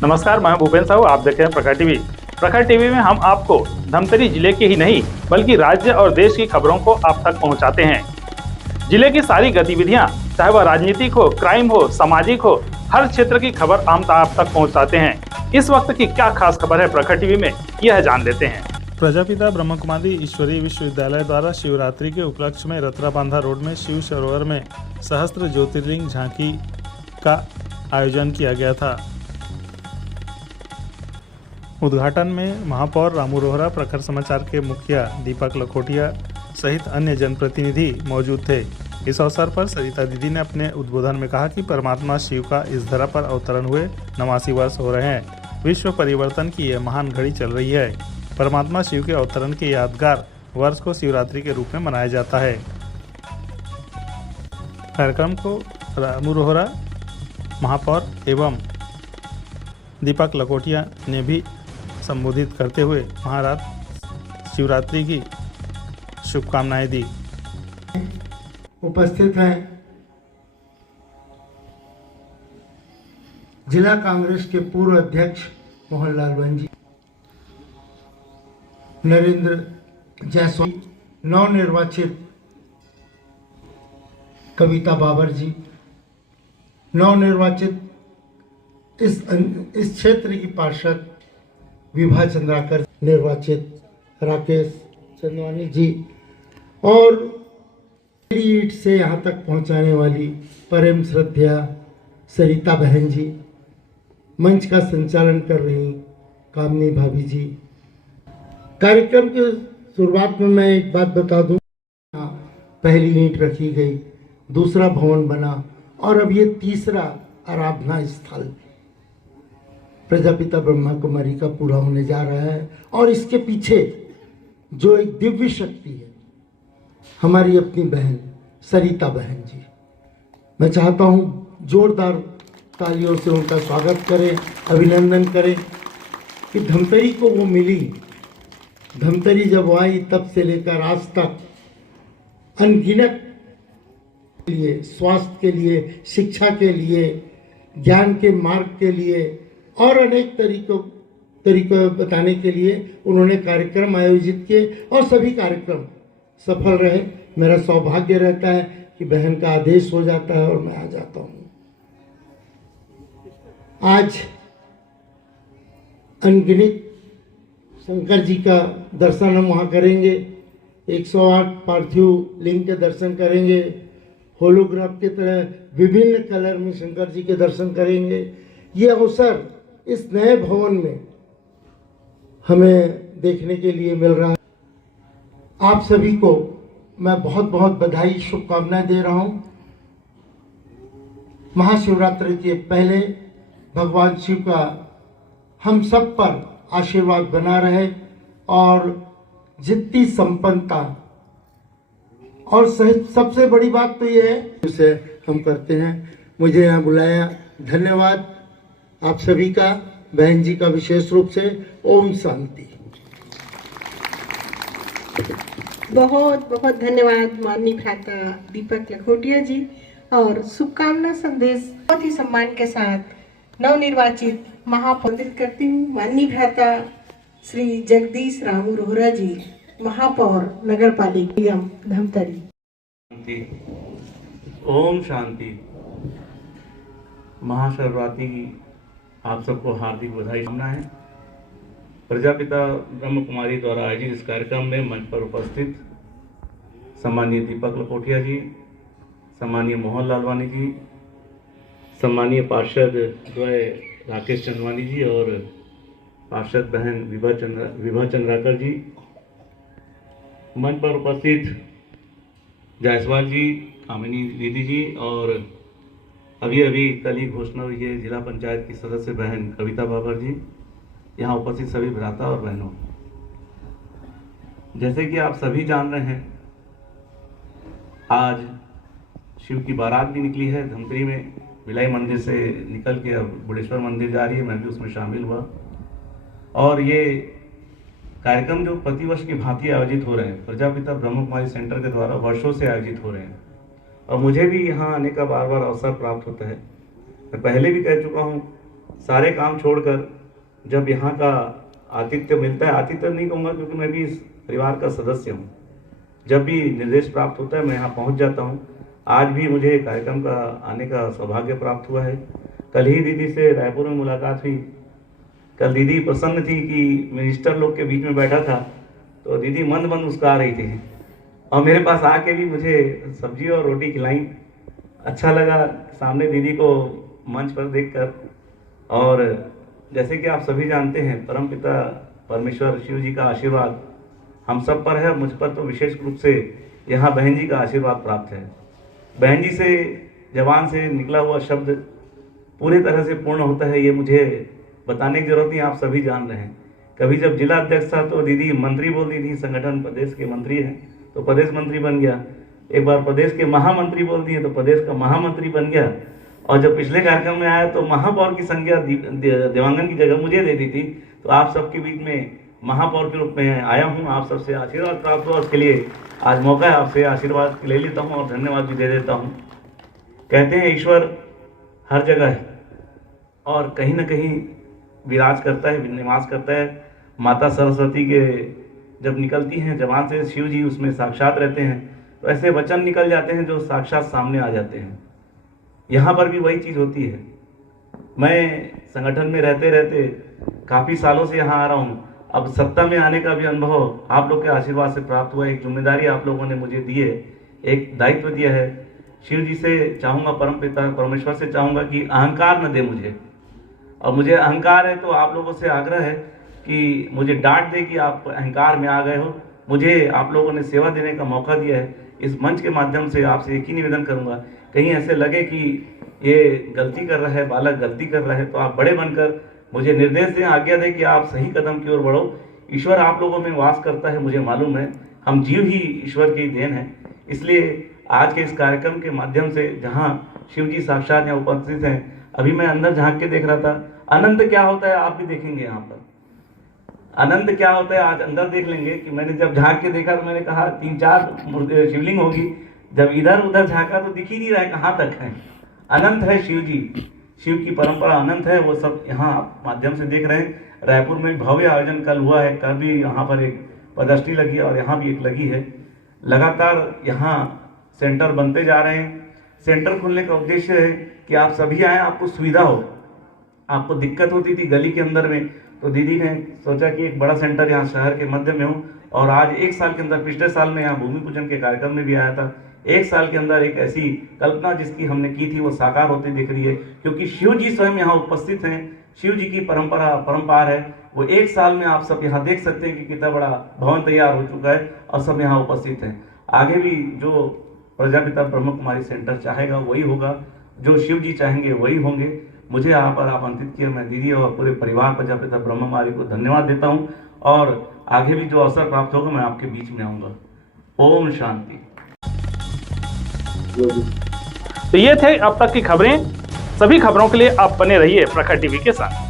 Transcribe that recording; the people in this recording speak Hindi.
नमस्कार, मैं भूपेन साहू। आप देख रहे हैं प्रखर टीवी। प्रखर टीवी में हम आपको धमतरी जिले के ही नहीं बल्कि राज्य और देश की खबरों को आप तक पहुंचाते हैं। जिले की सारी गतिविधियां, चाहे वह राजनीतिक हो, क्राइम हो, सामाजिक हो, हर क्षेत्र की खबर हम आप तक पहुंचाते हैं। इस वक्त की क्या खास खबर है प्रखर टीवी में, यह जान लेते हैं। प्रजापिता ब्रह्म कुमारी ईश्वरीय विश्वविद्यालय द्वारा शिवरात्रि के उपलक्ष्य में रतराबांधा रोड में शिव सरोवर में सहस्त्र ज्योतिर्लिंग झांकी का आयोजन किया गया था। उद्घाटन में महापौर रामू रोहरा, प्रखर समाचार के मुखिया दीपक लखोटिया सहित अन्य जनप्रतिनिधि मौजूद थे। इस अवसर पर सरिता दीदी ने अपने उद्बोधन में कहा कि परमात्मा शिव का इस धरा पर अवतरण हुए 89 वर्ष हो रहे हैं। विश्व परिवर्तन की यह महान घड़ी चल रही है। परमात्मा शिव के अवतरण के यादगार वर्ष को शिवरात्रि के रूप में मनाया जाता है। कार्यक्रम को रामू रोहरा, महापौर एवं दीपक लखोटिया ने भी संबोधित करते हुए महाराज शिवरात्रि की शुभकामनाएं दी। उपस्थित हैं जिला कांग्रेस के पूर्व अध्यक्ष मोहनलाल वंजी, नरेंद्र जायसवाल, नवनिर्वाचित कविता बाबर जी, नवनिर्वाचित इस क्षेत्र की पार्षद विभा चंद्राकर, निर्वाचित राकेश चंदवानी जी और ईट से यहाँ तक पहुँचाने वाली परम श्रद्धा सरिता बहन जी, मंच का संचालन कर रही कामनी भाभी जी। कार्यक्रम के शुरुआत में मैं एक बात बता दूं, पहली ईंट रखी गई, दूसरा भवन बना और अब ये तीसरा आराधना स्थल प्रजापिता ब्रह्मा कुमारी का पूरा होने जा रहा है। और इसके पीछे जो एक दिव्य शक्ति है, हमारी अपनी बहन सरिता बहन जी, मैं चाहता हूँ जोरदार तालियों से उनका स्वागत करें, अभिनंदन करें कि धमतरी को वो मिली। धमतरी जब आई तब से लेकर आज तक अनगिनत के लिए, स्वास्थ्य के लिए, शिक्षा के लिए, ज्ञान के मार्ग के लिए और अनेक तरीकों बताने के लिए उन्होंने कार्यक्रम आयोजित किए और सभी कार्यक्रम सफल रहे। मेरा सौभाग्य रहता है कि बहन का आदेश हो जाता है और मैं आ जाता हूँ। आज अनगिनत शंकर जी का दर्शन हम वहाँ करेंगे, 108 पार्थिव लिंग के दर्शन करेंगे, होलोग्राफ की तरह विभिन्न कलर में शंकर जी के दर्शन करेंगे। ये अवसर इस नए भवन में हमें देखने के लिए मिल रहा है। आप सभी को मैं बहुत बहुत बधाई, शुभकामनाएं दे रहा हूं। महाशिवरात्रि के पहले भगवान शिव का हम सब पर आशीर्वाद बना रहे और जितनी संपन्नता और सबसे बड़ी बात तो ये है उसे हम करते हैं। मुझे यहाँ बुलाया, धन्यवाद आप सभी का, बहन जी का विशेष रूप से। ओम शांति। बहुत बहुत धन्यवाद माननीय भ्राता दीपक लखोटिया जी। और शुभकामना संदेश बहुत ही सम्मान के साथ नवनिर्वाचित महापौर करती हूँ माननीय भ्राता श्री जगदीश रामू रोहरा जी, महापौर नगर पालिका धमतरी। ओम शांति। महाशिवरात्रि की आप सबको हार्दिक बधाई शुभकामनाएं। प्रजापिता ब्रह्म कुमारी द्वारा आयोजित इस कार्यक्रम में मंच पर उपस्थित सम्मानीय दीपक लखोटिया जी, सम्मानीय मोहन लालवानी जी, सम्मानीय पार्षद द्वय राकेश चंदवानी जी और पार्षद बहन विभा चंद्राकर जी, मंच पर उपस्थित जायसवाल जी, कामिनी दीदी जी और अभी कल ही घोषणा हुई है जिला पंचायत की सदस्य बहन कविता बाबर जी, यहाँ उपस्थित सभी भ्राता और बहनों, जैसे कि आप सभी जान रहे हैं, आज शिव की बारात भी निकली है धमतरी में। भिलाई मंदिर से निकल के अब बुढ़ेश्वर मंदिर जा रही है, मैं भी उसमें शामिल हुआ। और ये कार्यक्रम जो प्रतिवर्ष की भांति आयोजित हो रहे हैं, प्रजापिता ब्रह्म कुमारी सेंटर के द्वारा वर्षों से आयोजित हो रहे हैं और मुझे भी यहाँ आने का बार बार अवसर प्राप्त होता है। मैं पहले भी कह चुका हूँ सारे काम छोड़कर जब यहाँ का आतिथ्य मिलता है, आतिथ्य नहीं कहूँगा क्योंकि मैं भी इस परिवार का सदस्य हूँ, जब भी निर्देश प्राप्त होता है मैं यहाँ पहुँच जाता हूँ। आज भी मुझे कार्यक्रम का आने का सौभाग्य प्राप्त हुआ है। कल ही दीदी से रायपुर में मुलाकात हुई। कल दीदी प्रसन्न थी कि मिनिस्टर लोग के बीच में बैठा था, तो दीदी मंद मंद मुस्कुरा रही थी और मेरे पास आके भी मुझे सब्जी और रोटी खिलाई। अच्छा लगा सामने दीदी को मंच पर देखकर। और जैसे कि आप सभी जानते हैं, परमपिता परमेश्वर शिव जी का आशीर्वाद हम सब पर है। मुझ पर तो विशेष रूप से यहाँ बहन जी का आशीर्वाद प्राप्त है। बहन जी से जबान से निकला हुआ शब्द पूरी तरह से पूर्ण होता है, ये मुझे बताने की जरूरत नहीं, आप सभी जान रहे हैं। कभी जब जिला अध्यक्ष था तो दीदी मंत्री बोलती थी, संगठन प्रदेश के मंत्री हैं तो प्रदेश मंत्री बन गया। एक बार प्रदेश के महामंत्री बोल दिए तो प्रदेश का महामंत्री बन गया। और जब पिछले कार्यक्रम में आया तो महापौर की संज्ञा देवांगन की जगह मुझे दे दी थी। तो आप सबके बीच में महापौर के रूप में आया हूँ, आप सबसे आशीर्वाद प्राप्त हुआ, उसके लिए आज मौका है, आपसे आशीर्वाद ले लेता हूँ और धन्यवाद भी दे देता हूँ। कहते हैं ईश्वर हर जगह है और कहीं ना कहीं विराज करता है, निवास करता है। माता सरस्वती के जब निकलती हैं जबान से, शिव जी उसमें साक्षात रहते हैं, तो ऐसे वचन निकल जाते हैं जो साक्षात सामने आ जाते हैं। यहाँ पर भी वही चीज़ होती है। मैं संगठन में रहते रहते काफ़ी सालों से यहाँ आ रहा हूँ। अब सत्ता में आने का भी अनुभव आप लोग के आशीर्वाद से प्राप्त हुआ है। एक जिम्मेदारी आप लोगों ने मुझे दी है, एक दायित्व दिया है। शिव जी से चाहूँगा, परमपिता परमेश्वर से चाहूँगा कि अहंकार न दे मुझे, और मुझे अहंकार है तो आप लोगों से आग्रह है कि मुझे डांट दे कि आप अहंकार में आ गए हो। मुझे आप लोगों ने सेवा देने का मौका दिया है। इस मंच के माध्यम से आपसे एक ही निवेदन करूँगा, कहीं ऐसे लगे कि ये गलती कर रहा है, बालक गलती कर रहा है, तो आप बड़े बनकर मुझे निर्देश दें, आज्ञा दें कि आप सही कदम की ओर बढ़ो। ईश्वर आप लोगों में वास करता है, मुझे मालूम है। हम जीव ही ईश्वर की देन है। इसलिए आज के इस कार्यक्रम के माध्यम से जहाँ शिव जी साक्षात यहाँ उपस्थित हैं, अभी मैं अंदर झांक के देख रहा था। अनंत क्या होता है आप भी देखेंगे यहाँ पर। अनंत क्या होता है आज अंदर देख लेंगे कि मैंने जब झांक के देखा तो मैंने कहा 3-4 शिवलिंग होगी। जब इधर उधर झांका तो दिख ही नहीं रहा है कहाँ तक है। अनंत है शिव जी, शिव की परंपरा अनंत है। वो सब यहाँ माध्यम से देख रहे हैं। रायपुर में भव्य आयोजन कल हुआ है, कल भी यहाँ पर एक प्रदर्शनी लगी और यहाँ भी एक लगी है। लगातार यहाँ सेंटर बनते जा रहे हैं। सेंटर खोलने का उद्देश्य है कि आप सभी आएँ, आपको सुविधा हो। आपको दिक्कत होती थी गली के अंदर में, तो दीदी ने सोचा कि एक बड़ा सेंटर यहाँ शहर के मध्य में हो। और आज 1 साल के अंदर, पिछले साल में यहाँ भूमि पूजन के कार्यक्रम में भी आया था, 1 साल के अंदर एक ऐसी कल्पना जिसकी हमने की थी वो साकार होती दिख रही है। क्योंकि शिव जी स्वयं यहाँ उपस्थित हैं, शिव जी की परंपार है। वो 1 साल में आप सब यहाँ देख सकते हैं कि कितना बड़ा भवन तैयार हो चुका है और सब यहाँ उपस्थित हैं। आगे भी जो प्रजापिता ब्रह्म कुमारी सेंटर चाहेगा वही होगा, जो शिव जी चाहेंगे वही होंगे। मुझे यहाँ पर आमंत्रित किया, मैं दीदी और पूरे परिवार प्रजापिता ब्रह्म कुमारी को धन्यवाद देता हूँ। और आगे भी जो अवसर प्राप्त होगा मैं आपके बीच में आऊँगा। ओम शांति। तो ये थे अब तक की खबरें। सभी खबरों के लिए आप बने रहिए प्रखर टीवी के साथ।